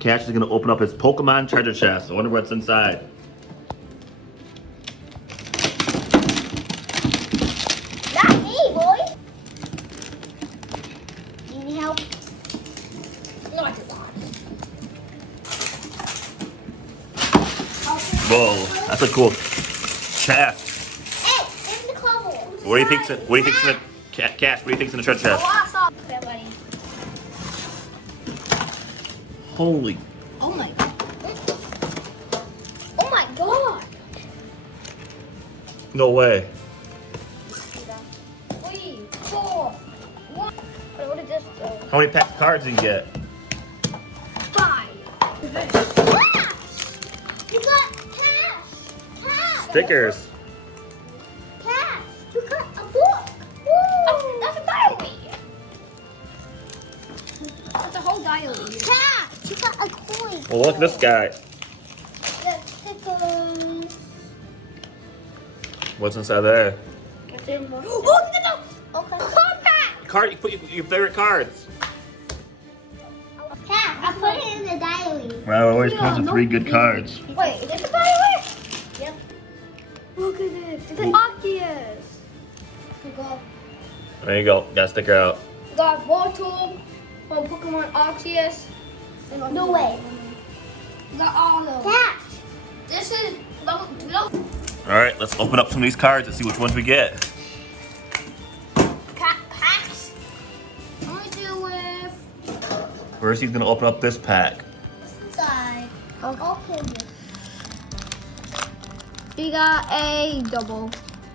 Cash is gonna open up his Pokemon treasure chest. I wonder what's inside. Not me, boy. Need help? No, I did not. Whoa, that's a cool chest. Hey, there's the cover. What do you think's in the Cash? What do you think's in the treasure chest? Okay, buddy. Holy! Oh my god. Oh my god. No way. 3, 4, 1. What is this though? How many pack cards did you get? 5. Ah! You got cash. Cash. Stickers. Cash. You got a book. Woo. That's a diary. That's a whole diary. Cash. You got a coin. Well, look at this guy. The stickers. What's inside there? Oh, no. Okay. Compact. Card. You put your favorite cards. Cash. I put it in the diary. Wow, it always comes with 3 good cards. Wait, is this a diary? Yep. Look at this. It's an Oculus. There you go. Got a sticker out. Got bottle from Pokemon Arceus. No way. Got all of them. Cash. This is no. All right, let's open up some of these cards and see which ones we get. Packs. I'm gonna do with. First, he's gonna open up this pack. Inside. Okay. We got a double.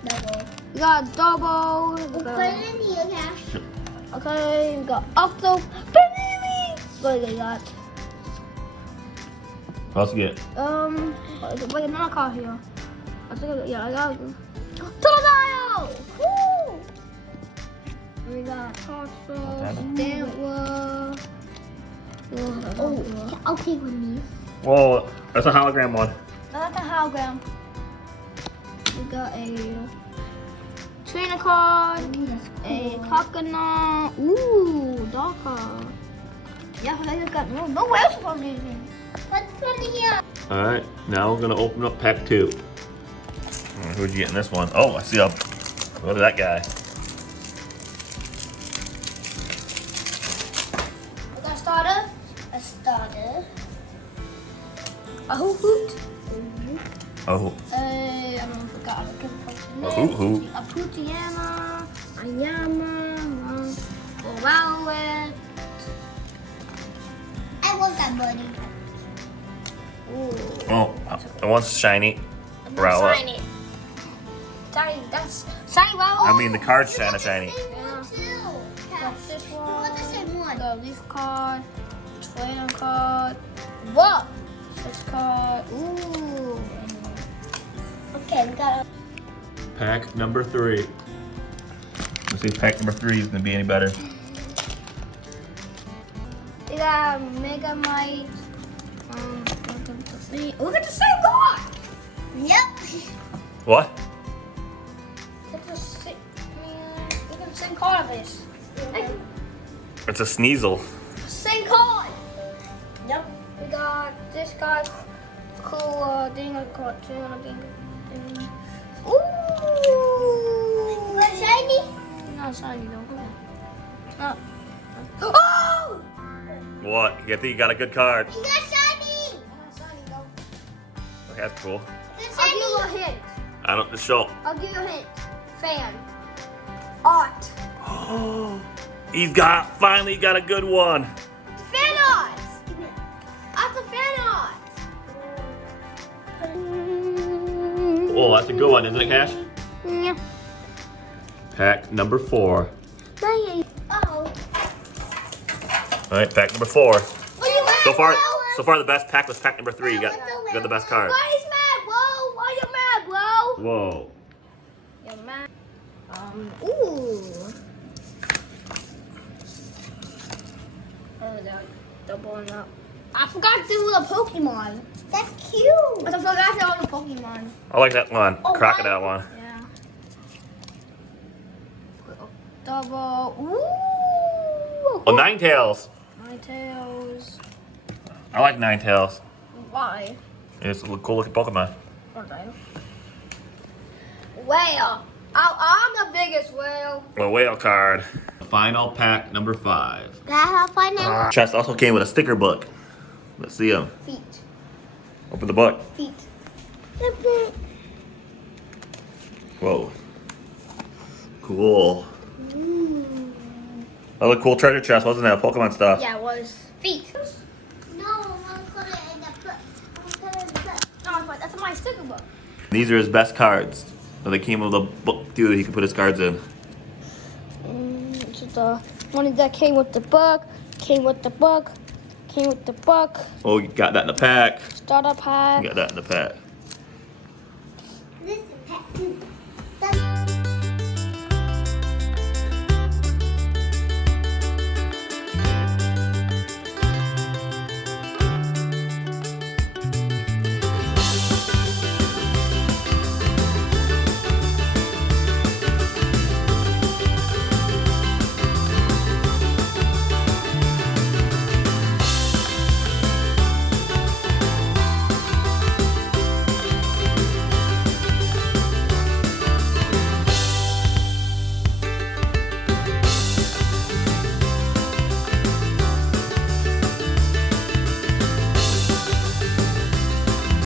Double. We got a double. We'll put it in here, Cash. Okay, we got Octo. Baby. What do we got? What else you get? Wait, another card here. I think, yeah, I got Totodile! Woo! We got Tosso, Dantwa. Oh, I'll take one of these. Whoa, that's a hologram one. That's a hologram. We got a trainer card, a coconut. Ooh, dog card. Yeah, I just got no else from these things. What's in here? All right, now we're gonna open up pack 2. Who'd you get in this one? Oh, I see a. Look at that guy. We got a starter, A starter. a hoot hoot, Oh, I don't know if I got it. a hoot hoot. A Putiana, a Yama, a Rowlet. I want that buddy. Ooh. Oh, that one's shiny. Rowlet. Shiny. Sorry, that's shiny Rowlet. I mean, the card's kinda shiny. One too. Cash. This You one. want the same one? The leaf card, trainer card. What? This card. Ooh. Okay, we got a Pack number 3. Let's see if pack number 3 is gonna be any better. We got Mega Mite. Look at the same card. Yep. What? Look at the same card of this. Hey, It's a Sneasel. same card. Yep. We got this guy. Cool Dinger card too. Ooh. What, shiny? Not shiny though. Oh! What? You think you got a good card? You got shiny. Not shiny though. Okay, that's cool. You got I'll give shiny. you a hint. I don't. Just show. I'll give you a hint. Fan. Art. Finally got a good one. Fan art. That's a fan art. Oh, that's a good one, isn't it, Cash? Yeah. Pack number 4. Oh. All right, pack number 4. So far the best pack was pack number 3. You got the best card. Why is mad, bro? Why you mad, bro? Whoa. You're mad. Ooh. Oh, they're doubling up. I forgot to do the Pokemon. That's cute. I forgot to do the Pokemon. I like that one. Oh, Crocodile one. Yeah. Double. Ooh. Oh, Ninetales. Ninetales. I like Ninetales. Why? It's a cool looking Pokemon. Okay. Whale. I'm the biggest whale. A whale card. Final pack number 5. That's a final. Chest also came with a sticker book. Let's see them. Feet. Open the book. Feet. Whoa. Cool. That was a cool treasure chest, wasn't it? Pokemon stuff. Yeah, it was. Feet. No, I'm gonna put it in the book. I'm gonna put it in the book. No, that's my sticker book. These are his best cards. So they came with a book too that he could put his cards in. So the one that came with the book, came with the book, came with the book. Oh, you got that in the pack. Starter pack. You got that in the pack.